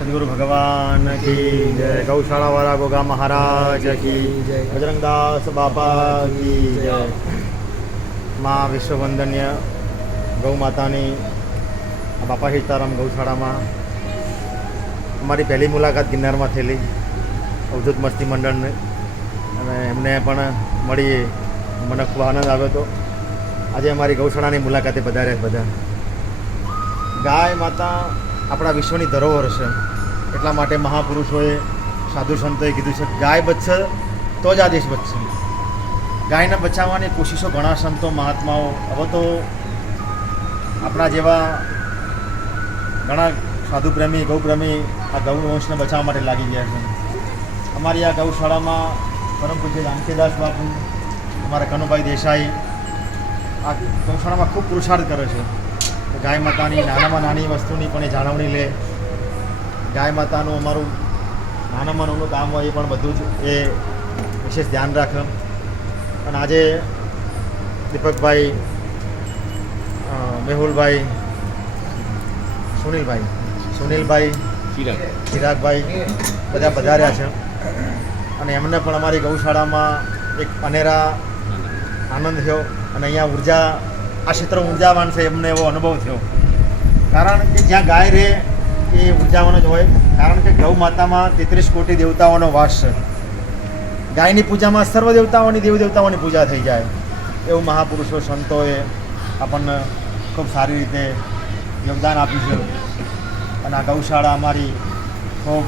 सदगुरु भगवान की जय। गौशाला वाला गोगा महाराज की जय। बजरंगदास बाबा की जय। माँ विश्ववंदनीय गौ मातानी बापा સીતારામ ગૌશાળામાં અમારી પહેલી મુલાકાત ગિરનારમાં થયેલી અવધૂત મસ્તી મંડળને, અને એમને પણ મળી મને ખૂબ આનંદ આવ્યો હતો. આજે અમારી ગૌશાળાની મુલાકાતે પધાર્યા બધા. ગાય માતા આપણા વિશ્વની ધરોહર છે, એટલા માટે મહાપુરુષોએ સાધુ સંતોએ કીધું છે ગાય બચશે તો જ આ દેશ બચશે. ગાયને બચાવવાની કોશિશો ઘણા સંતો મહાત્માઓ, હવે તો આપણા જેવા ઘણા સાધુપ્રેમી ગૌપ્રેમી આ ગૌવંશને બચાવવા માટે લાગી ગયા છે. અમારી આ ગૌશાળામાં પરમ પૂજ્ય જાનકીદાસ બાપુ, અમારા કનુભાઈ દેસાઈ આ ગૌશાળામાં ખૂબ પુરુષાર્થ કરે છે. ગાય માતાની નાનામાં નાની વસ્તુની પણ એ જાળવણી લે. ગાય માતાનું અમારું નાનામાં નાનું કામ હોય એ પણ બધું જ એ વિશેષ ધ્યાન રાખે. અને આજે દીપકભાઈ, મેહુલભાઈ, સુનિલભાઈ, ચિરાગભાઈ બધા પધાર્યા છે. અને એમને પણ અમારી ગૌશાળામાં એક અનેરા આનંદ થયો. અને અહીંયા ઉર્જા, આ ક્ષેત્ર ઉર્જાવાન છે એમને એવો અનુભવ થયો. કારણ કે જ્યાં ગાય રહે એ ઉર્જાવાન જ હોય. કારણ કે ગૌ માતામાં 33 કોટી દેવતાઓનો વાસ છે. ગાયની પૂજામાં સર્વ દેવતાઓની દેવતાઓની પૂજા થઈ જાય એવું મહાપુરુષો સંતોએ આપણને ખૂબ સારી રીતે યોગદાન આપ્યું છે. અને આ ગૌશાળા અમારી ખૂબ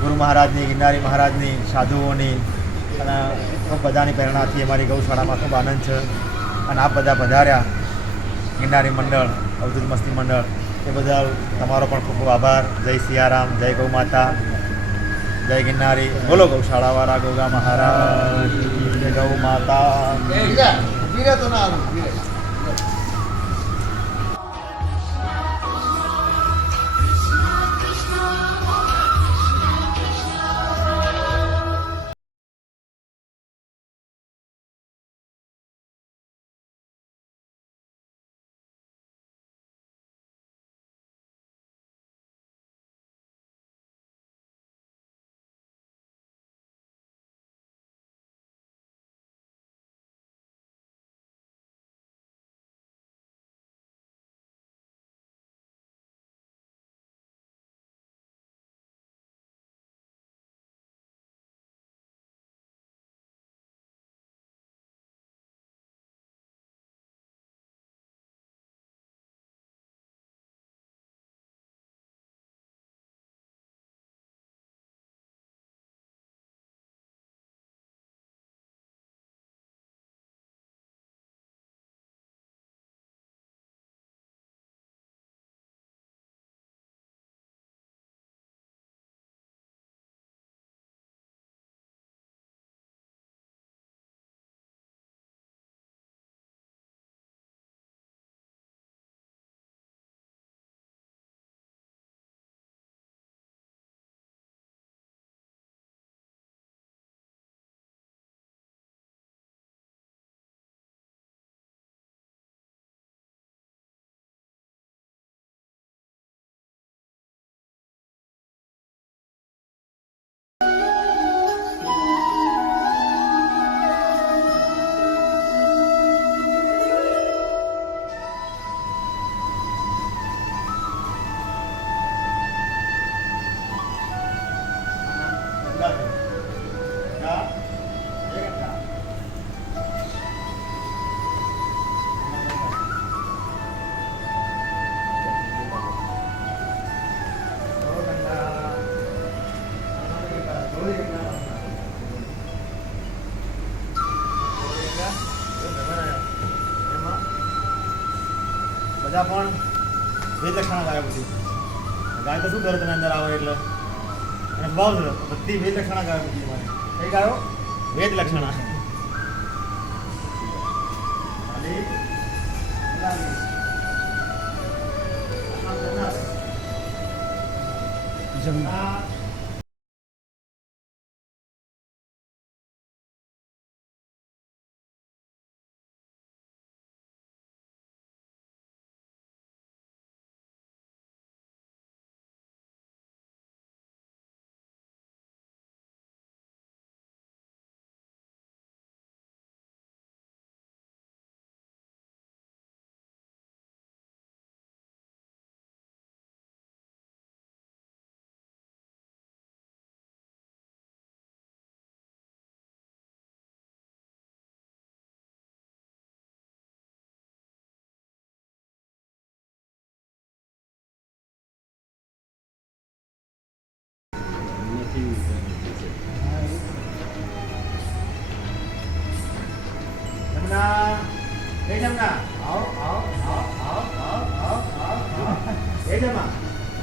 ગુરુ મહારાજની, ગિરનારી મહારાજની, સાધુઓની અને ખૂબ બધાની પ્રેરણાથી અમારી ગૌશાળામાં ખૂબ આનંદ છે. અને આપ બધા પધાર્યા ગિરનારી મંડળ, અવધૂત મસ્તી મંડળ, એ બદલ તમારો પણ ખૂબ ખૂબ આભાર. જય સિયારામ, જય ગૌ માતા, જય ગિરનારી. બોલો ગૌશાળાવાળા ગોગા મહારાજ, જય ગૌ માતા. બધા પણ વેદ લક્ષણા ગાય. બધી ગાય તો શું કરે તમે અંદર આવે એટલે અને ભાવ છે બધી વેદ લક્ષણા ગાય. બધી તમારે કઈ ગાયો? વેદ લક્ષણા. જમીન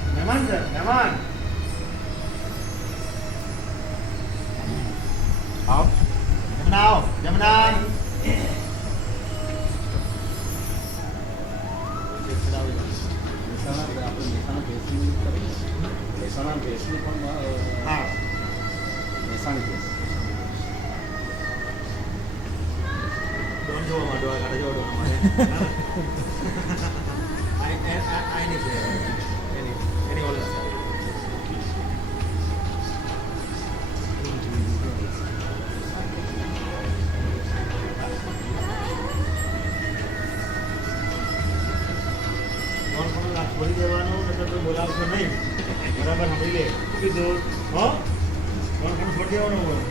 મહેમાન છે મહેમાન. આવો જમના આવો જમના. મહેસાણા ભેંસની પણ હા મહેસાણી ભેંસ ડોન જોવા માંડો આ ગાડી જોડો અમારે આની છે એની ઓલ છોડી દેવાનું મતલબ બોલાવશો નહીં બરાબર સાંભળી લે શું કીધું હો કોણ કોણ છોડી દેવાનું હોય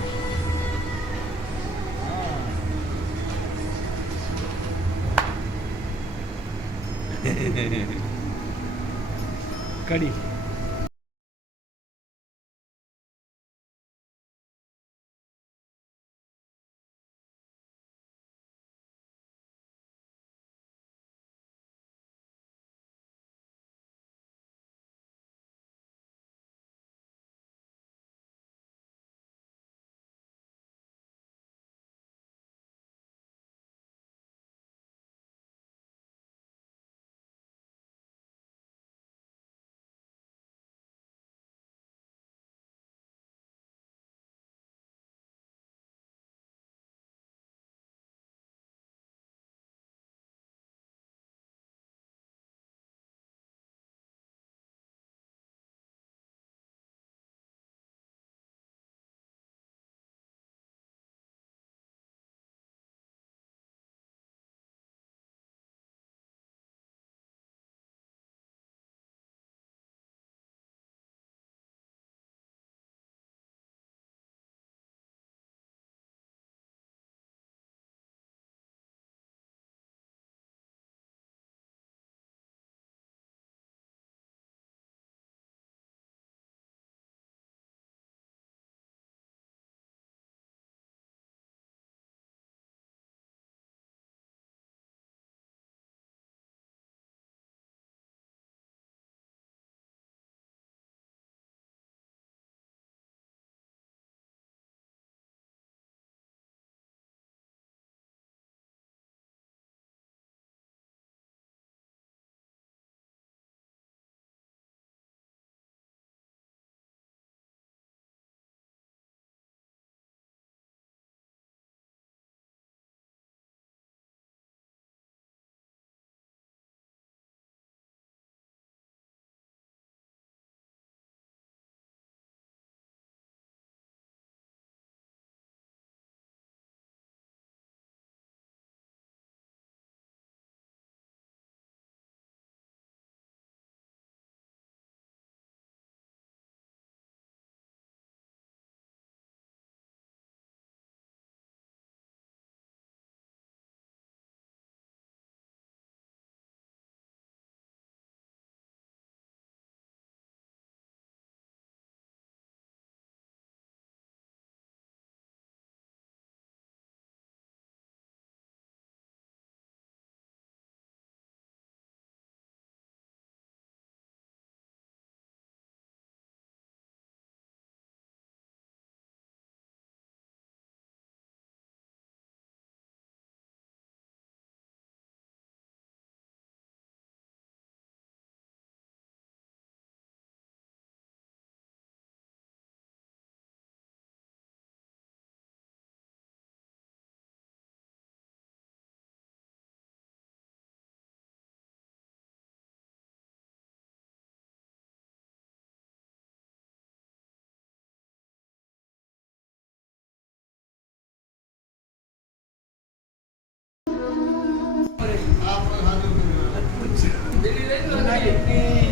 કડી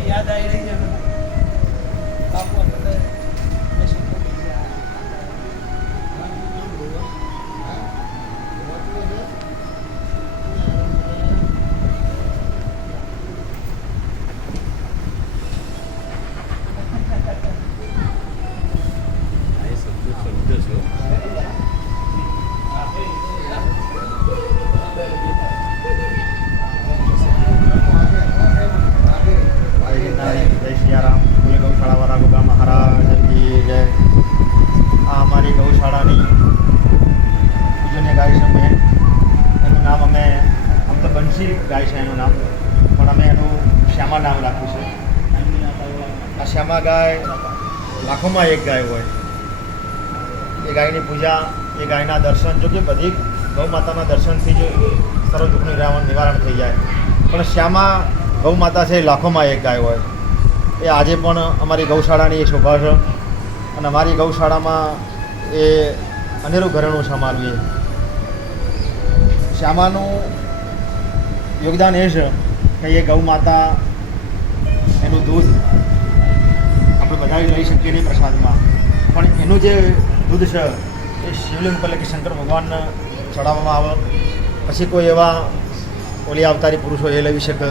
યાદ આવી રહી છે બાપુ શ્યામા ગાય લાખોમાં એક ગાય હોય. એ ગાયની પૂજા, એ ગાયના દર્શન, જો કે બધી ગૌ માતાના દર્શનથી જ સર્વ દુઃખનું નિવારણ થઈ જાય, પણ શ્યામા ગૌ માતા છે એ લાખોમાં એક ગાય હોય. એ આજે પણ અમારી ગૌશાળાની એ શોભા છે અને અમારી ગૌશાળામાં એ અનેરું ઘરેણું સમાનવીએ. શ્યામાનું યોગદાન એ છે કે એ ગૌ માતા એનું દૂધ આપણે બધા લઈ શકીએ નહીં પ્રસાદમાં, પણ એનું જે દૂધ છે એ શિવલિંગ પર કે શંકર ભગવાનને ચડાવવામાં આવે. પછી કોઈ એવા ઓલી અવતારી પુરુષો એ લઈ શકે.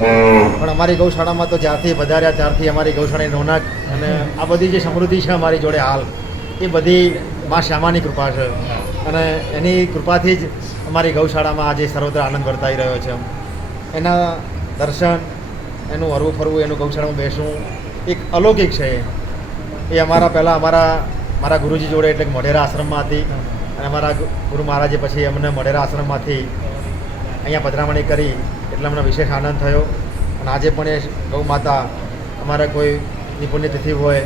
પણ અમારી ગૌશાળામાં તો જ્યારથી વધાર્યા ત્યારથી અમારી ગૌશાળાની રોનક અને આ બધી જે સમૃદ્ધિ છે અમારી જોડે હાલ, એ બધી મા શ્યામાની કૃપા છે અને એની કૃપાથી જ અમારી ગૌશાળામાં આજે સર્વત્ર આનંદ વર્તાઈ રહ્યો છે. એના દર્શન, એનું હરવું ફરવું, એનું ગૌશાળામાં બેસવું એક અલૌકિક છે. એ પહેલાં મારા ગુરુજી જોડે એટલે મોઢેરા આશ્રમમાં હતી અને અમારા ગુરુ મહારાજે પછી અમને મોઢેરા આશ્રમમાંથી અહીંયા પધરામણી કરી એટલે અમને વિશેષ આનંદ થયો. અને આજે પણ એ ગૌ માતા અમારે કોઈ પુણ્યતિથિ હોય,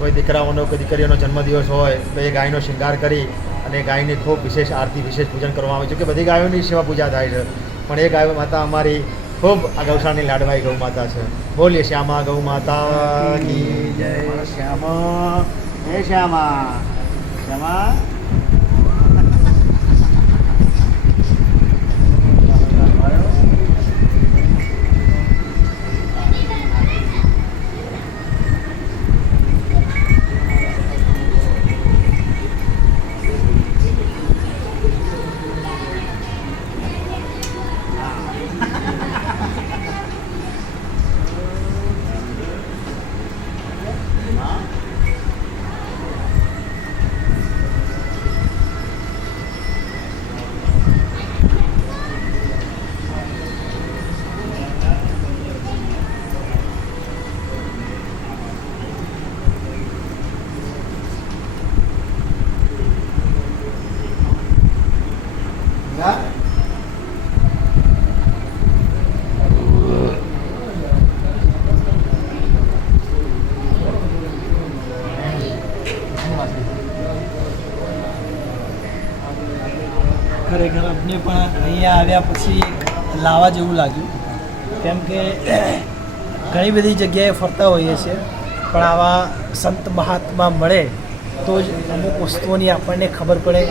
કોઈ દીકરાઓનો કોઈ દીકરીઓનો જન્મદિવસ હોય તો એ ગાયનો શૃંગાર કરી અને એ ગાયની ખૂબ વિશેષ આરતી, વિશેષ પૂજન કરવામાં આવે છે. કે બધી ગાયોની સેવા પૂજા થાય છે, પણ એ ગાય માતા અમારી ખૂબ આ ગૌશાળાની લાડવાઈ ગૌ માતા છે. બોલીએ શ્યામા ગૌ માતા કી જય. શ્યામા હે શ્યામા શ્યામા. ખરેખર અમને પણ અહીંયા આવ્યા પછી લાવા જેવું લાગ્યું, કેમ કે ઘણી બધી જગ્યાએ ફરતા હોઈએ છીએ પણ આવા સંત મહાત્મા મળે તો જ અમુક વસ્તુઓની આપણને ખબર પડે,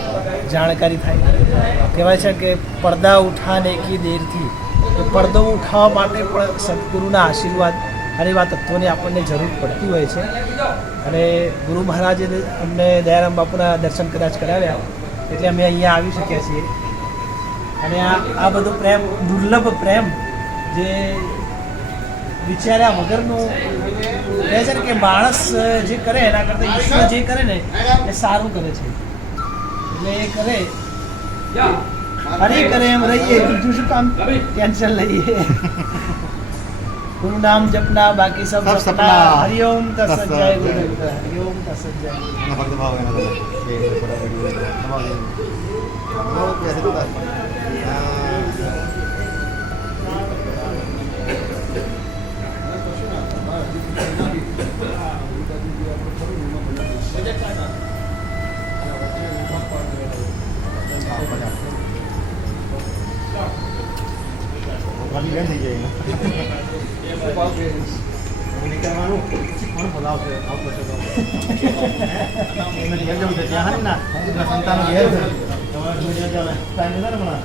જાણકારી થાય. કહેવાય છે કે પડદા ઉઠાને કી દેરથી, એ પડદો ઉઠાવવા માટે પણ સદગુરુના આશીર્વાદ અને એવા તત્વોની આપણને જરૂર પડતી હોય છે. અને ગુરુ મહારાજે અમને દયારામ બાપુના દર્શન કદાચ કરાવ્યા એટલે અમે અહીંયા આવી શક્યા છીએ. અને આ બધો પ્રેમ, દુર્લભ પ્રેમ જે વિચાર્યા વગરનું કહે છે ને કે માણસ જે કરે એના કરતાં ઈશ્વર જે કરે ને એ સારું કરે છે. એટલે એ કરે હરી કરે એમ રહીએ, બીજું શું કામ ટેન્શન લઈએ. ગુરુ નામ જપના બાકી સબ સપના. હરિઓમ તત્સત જય ગુરુ. હરિઓમ તત્સત જય. થઈ જાય નીકળવાનું કોણ બોલાવશે આવતો છે તો એમને ઘેર જવું છે ત્યાં હારી ના સંતાનો ઘેર છે તમારે ટાઈમ નથી ને